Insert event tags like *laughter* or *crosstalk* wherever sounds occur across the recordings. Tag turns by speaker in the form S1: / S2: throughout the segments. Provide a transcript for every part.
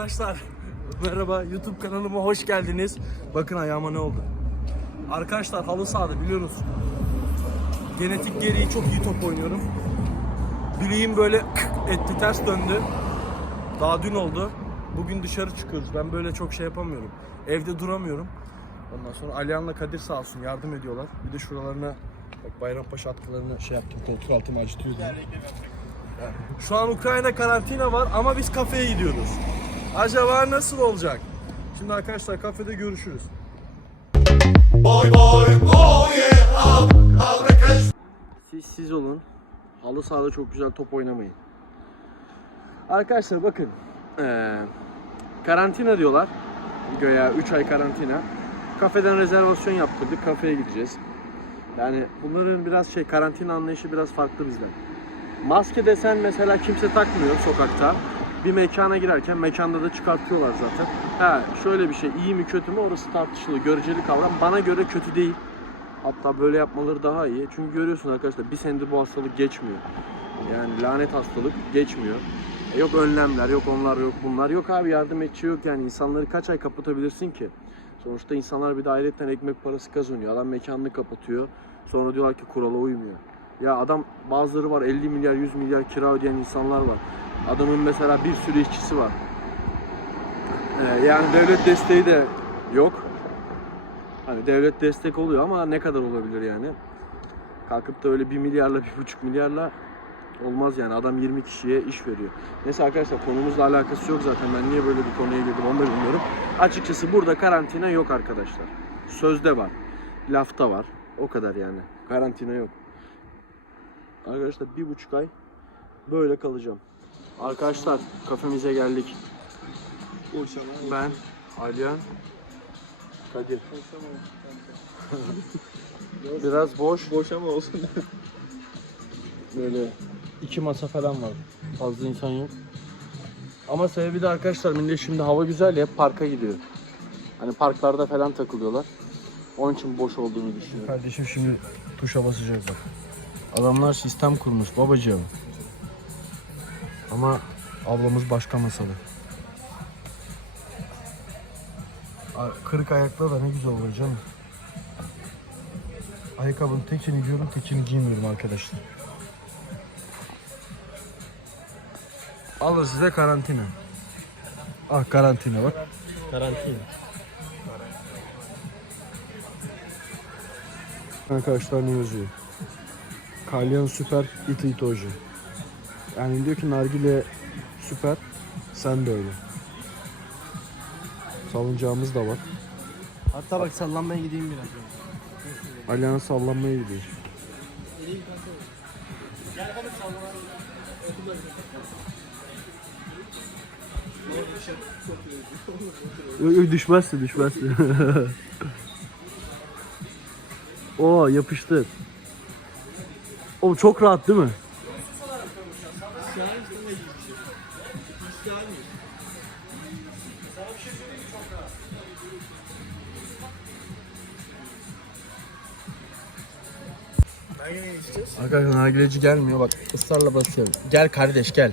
S1: Arkadaşlar merhaba YouTube kanalıma hoş geldiniz. Bakın ayağıma ne oldu. Arkadaşlar halı sahada biliyorsunuz. Genetik gereği çok iyi top oynuyorum. Bileğim böyle etti ters döndü. Daha dün oldu. Bugün dışarı çıkıyoruz. Ben böyle çok şey yapamıyorum. Evde duramıyorum. Ondan sonra Alihan'la Kadir sağ olsun yardım ediyorlar. Bir de şuralarına bak Bayrampaşa atkılarını şey yaptım koltuk altıma acıtıyor diye. Şu an Ukrayna karantina var ama biz kafeye gidiyoruz. Acaba nasıl olacak? Şimdi arkadaşlar kafede görüşürüz. Siz siz olun. Halı sahada çok güzel top oynamayın. Arkadaşlar bakın. eee, karantina diyorlar. Göya 3 ay karantina. Kafeden rezervasyon yaptırdık. Kafeye gideceğiz. Yani bunların biraz şey karantina anlayışı biraz farklı bizden. Maske desen mesela kimse takmıyor sokakta. Bir mekana girerken mekanda da çıkartıyorlar zaten. Ha şöyle bir şey iyi mi kötü mü orası tartışılı göreceli kavram. Bana göre kötü değil. Hatta böyle yapmaları daha iyi. Çünkü görüyorsunuz arkadaşlar bir senedir bu hastalık geçmiyor. Yani lanet hastalık geçmiyor. E, Yok önlemler, yok onlar, yok bunlar. Yok abi yardım etçi yok yani insanları kaç ay kapatabilirsin ki? Sonuçta insanlar bir de ayrıca ekmek parası kazanıyor. Adam mekanını kapatıyor. Sonra diyorlar ki kurala uymuyor. Ya adam bazıları var 50 milyar 100 milyar kira ödeyen insanlar var. Adamın mesela bir sürü işçisi var. Ee, yani devlet desteği de yok. Hani devlet destek oluyor ama ne kadar olabilir yani? Kalkıp da öyle 1 milyarla 1,5 milyarla olmaz yani. Adam 20 kişiye iş veriyor. Neyse arkadaşlar konumuzla alakası yok zaten. Ben niye böyle bir konuya girdim onu da bilmiyorum. Açıkçası burada karantina yok arkadaşlar. Sözde var. Lafta var. O kadar yani. Karantina yok. Arkadaşlar bir buçuk ay böyle kalacağım. Arkadaşlar kafemize geldik. Ben, Aliyan, Kadir. *laughs* Biraz boş.
S2: Boş ama olsun.
S1: Böyle iki masa falan var. Fazla insan yok. Ama sebebi de arkadaşlar millet şimdi hava güzel ya parka gidiyor. Hani parklarda falan takılıyorlar. Onun için boş olduğunu düşünüyorum. Kardeşim şimdi tuşa basacak bak. Adamlar sistem kurmuş babacığım. Ama ablamız başka masalı. Kırık ayakla da ne güzel olur canım. Ayakkabının tekini giyiyorum, tekini giymiyorum arkadaşlar. Alın size karantina. Ah karantina bak.
S2: Karantina.
S1: Arkadaşlar ne yazıyor? Kalyan süper iti itoji. Yani diyor ki nargile süper sen de öyle. Salıncağımız da var.
S2: Hatta bak sallanmaya gideyim biraz.
S1: Alihan'a sallanmaya gidiyor. Yok yok düşmezsin düşmezsin. *laughs* Oo yapıştır. O çok rahat değil mi? Arkadaşlar nargileci gelmiyor bak ısrarla basıyorum. Gel kardeş gel.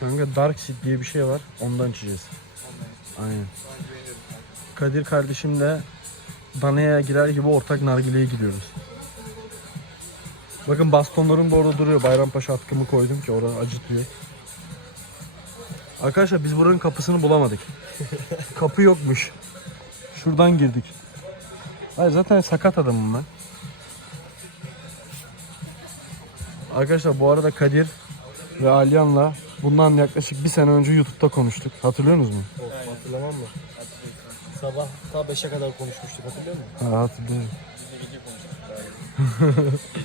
S1: Kanka Dark Seed diye bir şey var ondan içeceğiz. Aynen. Kadir kardeşimle Dana'ya girer gibi ortak nargileye gidiyoruz. Bakın bastonlarım da orada duruyor. Bayrampaşa atkımı koydum ki orada acıtıyor. Arkadaşlar biz buranın kapısını bulamadık. *laughs* Kapı yokmuş. Şuradan girdik. Hayır zaten sakat adamım ben. Arkadaşlar bu arada Kadir ve Alyan'la bundan yaklaşık bir sene önce YouTube'da konuştuk. Hatırlıyorsunuz mu?
S2: Hatırlamam mı? Sabah ta 5'e kadar konuşmuştuk hatırlıyor musun?
S1: Ha, hatırlıyorum.
S2: Gece.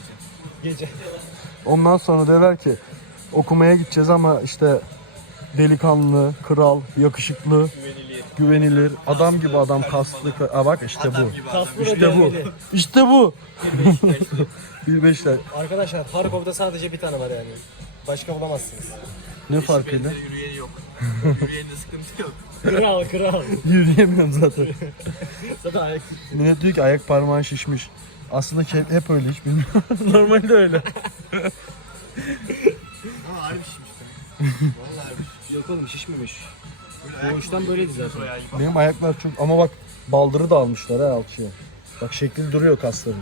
S2: *laughs*
S1: Ondan sonra dediler ki okumaya gideceğiz ama işte delikanlı, kral, yakışıklı,
S2: Güvenilir.
S1: güvenilir, adam gibi adam kaslı. ka- Aa bak işte bu.
S2: Kaslı ve
S1: İşte bu.
S2: dövmeli.
S1: İşte bu. *laughs* Bir beşler.
S2: Arkadaşlar Harkov'da sadece bir tane var yani. Başka bulamazsınız.
S1: Ne farkıyla?
S3: Yürüyeni yok. *laughs* Yürüyende sıkıntı yok.
S2: Kral kral.
S1: Yürüyemiyorum zaten. *laughs*
S2: Zaten ayak
S1: Millet diyor ki ayak parmağın şişmiş. Aslında ke- hep öyle hiç bilmiyorum. *laughs* Normalde öyle.
S3: Ama harbi şişmiş
S2: Yok oğlum şişmemiş. Doğuştan böyleydi zaten.
S1: Benim ayaklar çok ama bak baldırı da almışlar ha alçıya. Bak şekil duruyor kasların.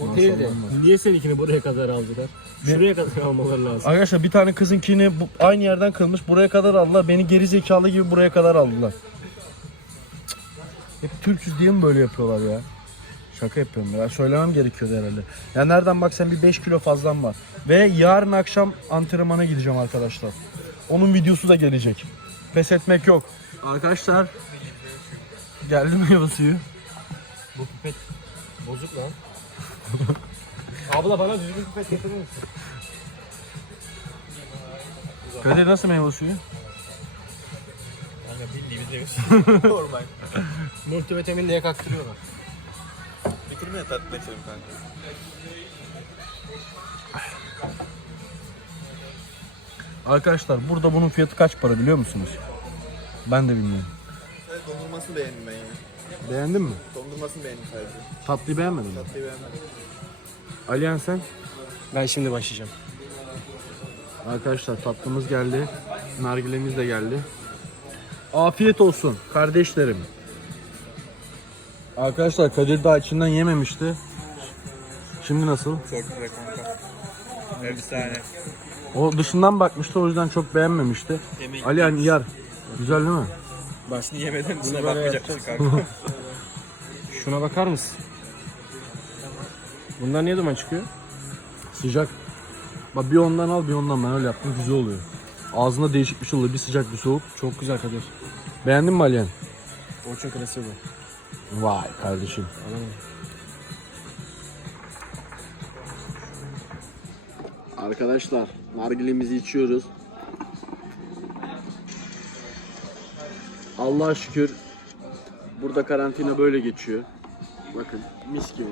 S2: O değil de. Niye seninkini buraya kadar aldılar? Şuraya kadar almaları lazım.
S1: Arkadaşlar bir tane kızınkini bu, aynı yerden kılmış buraya kadar aldılar. Beni geri zekalı gibi buraya kadar aldılar. Hep Türküz diye mi böyle yapıyorlar ya? Şaka yapıyorum ya. Söylemem gerekiyordu herhalde. Ya nereden baksan bir 5 kilo fazlam var. Ve yarın akşam antrenmana gideceğim arkadaşlar. Onun videosu da gelecek. Pes etmek yok. Arkadaşlar geldi meyve suyu.
S2: Bu pipet bozuk lan. *laughs* Abla bana düzgün pipet getirir misin?
S1: Kadir nasıl meyve suyu?
S3: Kanka bildiğimiz *laughs* Normal.
S2: Multivitamin diye kaktırıyorlar.
S3: Bitirme tatlı içelim kanka.
S1: Arkadaşlar burada bunun fiyatı kaç para biliyor musunuz? Ben de bilmiyorum.
S3: Evet, dondurmasını beğendim ben ya.
S1: Beğendin mi?
S3: Dondurmasını beğendim sadece.
S1: Tatlıyı beğenmedin mi?
S3: Tatlıyı beğenmedim.
S1: Alihan sen?
S2: Ben şimdi başlayacağım.
S1: Arkadaşlar tatlımız geldi. Nargilemiz de geldi. Afiyet olsun kardeşlerim. Arkadaşlar Kadir daha içinden yememişti. Şimdi nasıl?
S3: Çok güzel kanka. Efsane.
S1: O dışından bakmıştı o yüzden çok beğenmemişti.
S3: Yemek
S1: Alihan yer. Güzel değil mi?
S3: Başını yemeden
S2: böyle
S3: bakmayacaksın kanka. *laughs*
S2: Şuna bakar mısın? Bundan niye duman çıkıyor?
S1: Sıcak. Bak bir ondan al bir ondan ben öyle yaptım güzel oluyor. Ağzında değişik bir şey oluyor. Bir sıcak bir soğuk.
S2: Çok güzel Kadir.
S1: Beğendin mi Alihan?
S2: Orçun klasiği bu.
S1: Vay kardeşim. Arkadaşlar nargilemizi içiyoruz. Allah'a şükür burada karantina böyle geçiyor. Bakın mis gibi.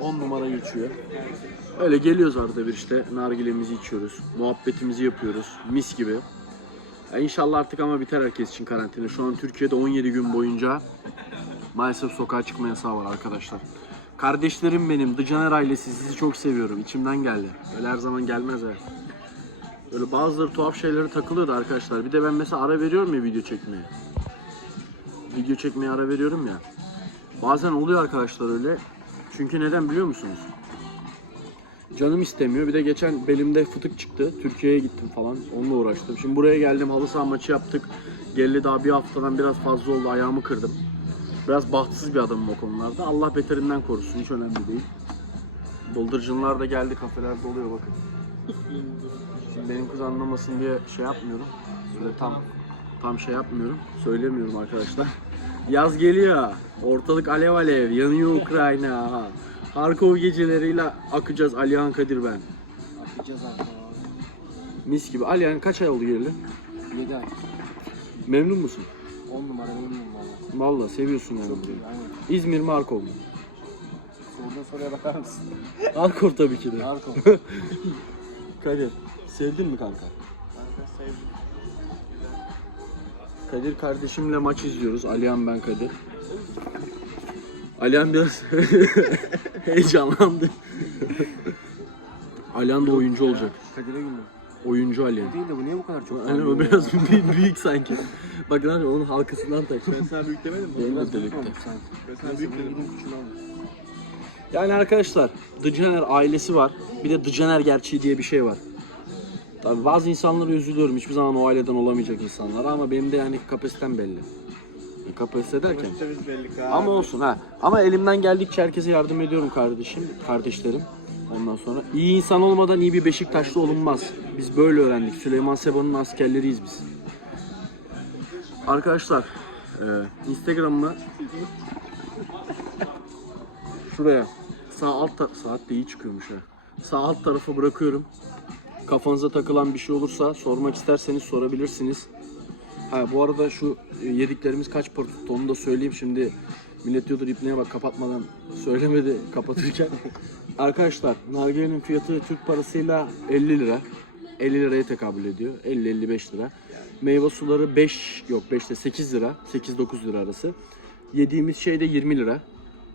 S1: 10 numara geçiyor. Öyle geliyoruz arada bir işte nargilemizi içiyoruz. Muhabbetimizi yapıyoruz. Mis gibi. Ya inşallah artık ama biter herkes için karantina. Şu an Türkiye'de 17 gün boyunca maalesef sokağa çıkma yasağı var arkadaşlar. Kardeşlerim benim, Dıcaner ailesi sizi çok seviyorum. İçimden geldi. Öyle her zaman gelmez ha. Böyle bazıları tuhaf şeylere takılıyordu arkadaşlar. Bir de ben mesela ara veriyorum ya video çekmeye. Video çekmeye ara veriyorum ya. Bazen oluyor arkadaşlar öyle. Çünkü neden biliyor musunuz? Canım istemiyor. Bir de geçen belimde fıtık çıktı. Türkiye'ye gittim falan. Onunla uğraştım. Şimdi buraya geldim. Halı saha maçı yaptık. Geleli daha bir haftadan biraz fazla oldu. Ayağımı kırdım. Biraz bahtsız bir adamım o konularda. Allah beterinden korusun. Hiç önemli değil. Doldurcunlar da geldi. Kafeler doluyor bakın. Şimdi benim kız anlamasın diye şey yapmıyorum. Böyle tam tam şey yapmıyorum. Söylemiyorum arkadaşlar. Yaz geliyor. Ortalık alev alev. Yanıyor Ukrayna. Harkov geceleriyle akacağız Alihan Kadir ben.
S2: Yapacağız artık
S1: Mis gibi. Alihan kaç ay oldu geleli?
S2: 7 ay.
S1: Memnun musun?
S2: 10 numara memnunum valla.
S1: Vallahi seviyorsun yani. burayı.
S2: Aynen.
S1: İzmir mi Harkov mu?
S2: Sorduğun soruya bakar mısın?
S1: Harkov tabii ki de.
S2: Arko. *laughs*
S1: Kadir, sevdin mi kanka?
S3: Kanka sevdim.
S1: Kadir kardeşimle maç izliyoruz. Alihan ben Kadir. Alihan biraz *laughs* heyecanlandı. Alihan da oyuncu olacak.
S2: Kadir'e güldüm.
S1: Oyuncu Alihan.
S2: Değil de bu niye bu kadar çok
S1: Yani o biraz *laughs* büyük, büyük sanki. Bak lan onun halkasından tak.
S3: Ben sana büyük demedim mi?
S1: Benim de
S2: büyük.
S3: Ben sana büyük dedim.
S1: Yani arkadaşlar Dıcaner ailesi var. Bir de Dıcaner gerçeği diye bir şey var. Tabii bazı insanlara üzülüyorum. Hiçbir zaman o aileden olamayacak insanlar ama benim de yani kapasitem belli. Kapasite derken.
S3: Kapasitemiz belli kanka.
S1: Ama olsun ha. Ama elimden geldikçe herkese yardım ediyorum kardeşim, kardeşlerim. Ondan sonra iyi insan olmadan iyi bir Beşiktaşlı olunmaz. Biz böyle öğrendik. Süleyman Seba'nın askerleriyiz biz. Arkadaşlar, e, Instagram'ı şuraya sağ alt ta- saat de iyi çıkıyormuş ha. Sağ alt tarafa bırakıyorum. Kafanıza takılan bir şey olursa sormak isterseniz sorabilirsiniz. Ha bu arada şu e, yediklerimiz kaç para tuttu onu da söyleyeyim şimdi. Millet diyordur ipneye bak kapatmadan *laughs* söylemedi kapatırken. Arkadaşlar nargilenin fiyatı Türk parasıyla 50 lira. 50 liraya tekabül ediyor. 50-55 lira. Meyve suları 5 yok 5'te 8 lira. 8-9 lira arası. Yediğimiz şey de 20 lira.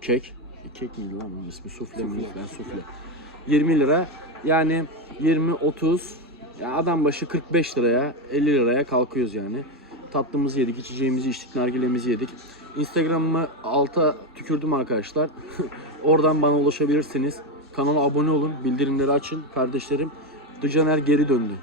S1: Kek. E, kek miydi lan bunun ismi? Sufle mi? Ben sufle. 20 lira. Yani 20 30 yani adam başı 45 liraya 50 liraya kalkıyoruz yani. Tatlımızı yedik, içeceğimizi içtik, nargilemizi yedik. Instagram'ıma alta tükürdüm arkadaşlar. *laughs* Oradan bana ulaşabilirsiniz. Kanala abone olun, bildirimleri açın kardeşlerim. Dıcaner geri döndü.